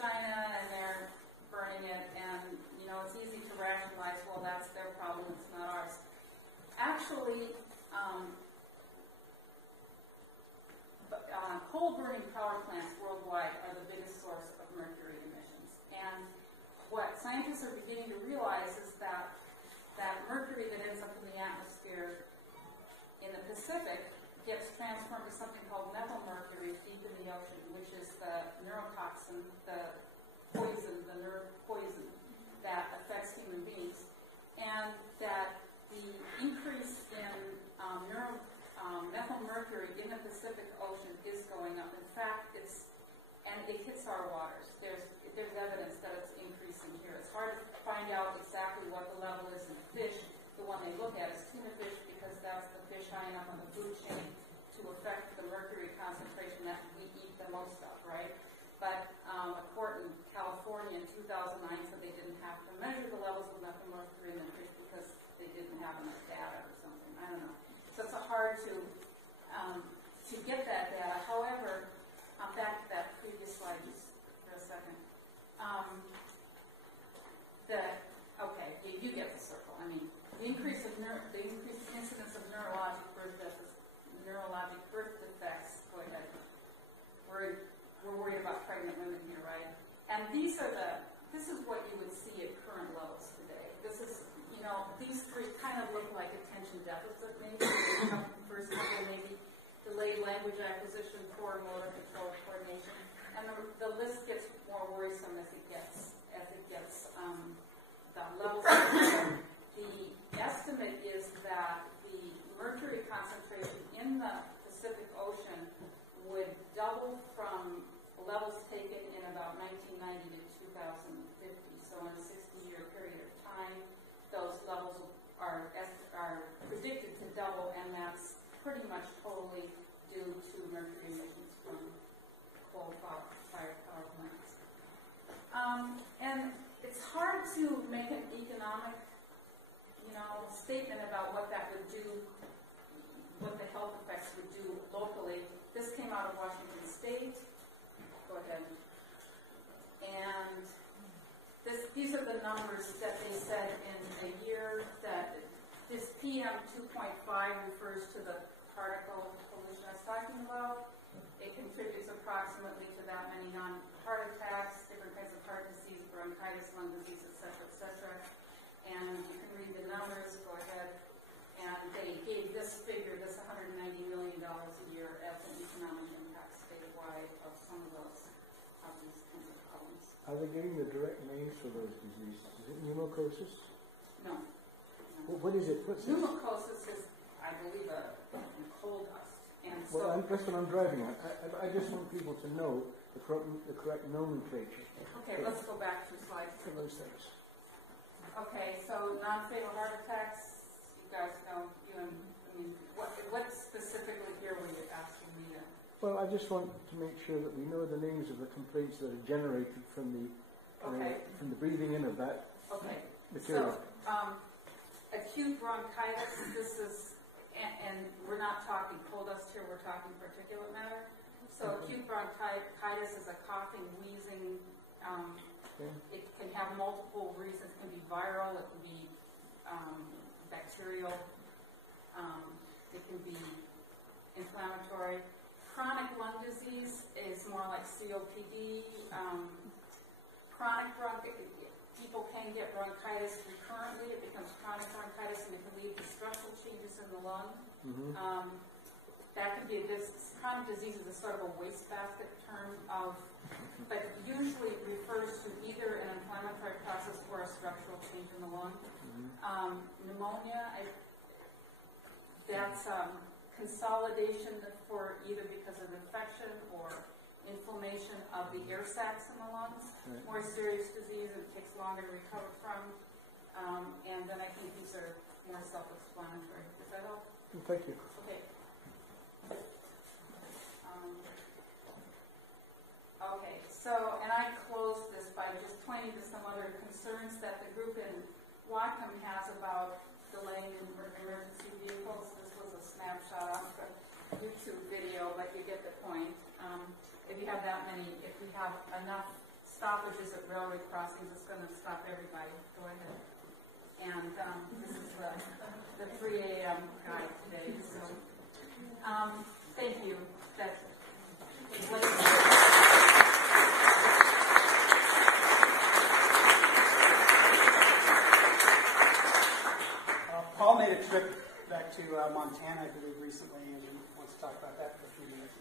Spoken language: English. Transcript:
China and they're burning it, and you know it's easy to rationalize, well, that's their problem, it's not ours. Actually, coal-burning power plants worldwide are the biggest source of mercury emissions. And what scientists are beginning to realize is that mercury that ends up in the atmosphere in the Pacific gets transformed to something called methylmercury deep in the ocean, which is the neurotoxin, the poison, the nerve poison that affects human beings. And that the increase in methylmercury in the Pacific Ocean is going up. In fact, it hits our waters. There's evidence that it's increasing here. It's hard to find out exactly what the level is in fish. The one they look at is tuna fish because that's the fish high enough on the food chain to affect the mercury concentration that we eat the most of, right? But a court in California in 2009 said they didn't have to measure the levels of methylmercury in the fish because they didn't have enough data or something. I don't know. So it's hard to get that data. However, back to that previous slide just for a second. You get the circle. I mean, the increased incidence of neurologic birth defects. Go ahead. We're worried about pregnant women here, right? And this is what you would see at current levels today. This is, you know, these three kind of look like attention deficit, maybe. First couple, maybe delayed language acquisition, poor motor control coordination, and the list gets more worrisome as it gets the levels. The estimate is that the mercury concentration in the Pacific Ocean would double from levels taken in about 1990 to 2050. So in a 60-year period of time, those levels are predicted to double, and that's pretty much totally due to mercury emissions from coal-fired power plants. And it's hard to make an economic, statement about what that would do, what the health effects would do locally. This came out of Washington State. Go ahead. And these are the numbers that they said in a year that this PM 2.5 refers to the particle pollution I was talking about. It contributes approximately to that many non-heart attacks, different kinds of heart disease, bronchitis, lung disease, etc., And you can read the numbers. Go ahead. And they gave this figure, this $190 million a year, as an economic impact statewide of some of these kinds of problems. Are they giving the direct names for those diseases? Is it pneumococcus? No. What is it? What's pneumococcus is, I believe, a coal dust. And well, that's what I'm driving at. I just want people to know the correct nomenclature. Okay, let's go back 2 slides. For those things. Okay, so non-fatal heart attacks, you guys know, what specifically here were you asking me to? Well, I just want to make sure that we know the names of the complaints that are generated from the breathing in of that material. So, acute bronchitis, this is, and we're not talking coal dust here, we're talking particulate matter. So acute bronchitis is a coughing, wheezing. It can have multiple reasons. It can be viral, it can be bacterial, it can be inflammatory. Chronic lung disease is more like COPD. Chronic bronchitis, people can get bronchitis recurrently. It becomes chronic bronchitis, and it can lead to structural changes in the lung. That could be chronic disease is a sort of a wastebasket term but usually refers to either an inflammatory process or a structural change in the lung. Pneumonia, that's consolidation for either because of infection or inflammation of the air sacs in the lungs. More serious disease, it takes longer to recover from. And then I think these are more self-explanatory. Does that help? Thank you. Okay. Okay, so, and I closed this by just pointing to some other concerns that the group in Whatcom has about delaying emergency vehicles. This was a snapshot off the YouTube video, but you get the point. If you have that many, if we have enough stoppages at railway crossings. It's going to stop everybody. Go ahead. And this is the 3 a.m. guide today. So thank you. Paul made a trip back to Montana, I believe, recently, and he wants to talk about that for a few minutes.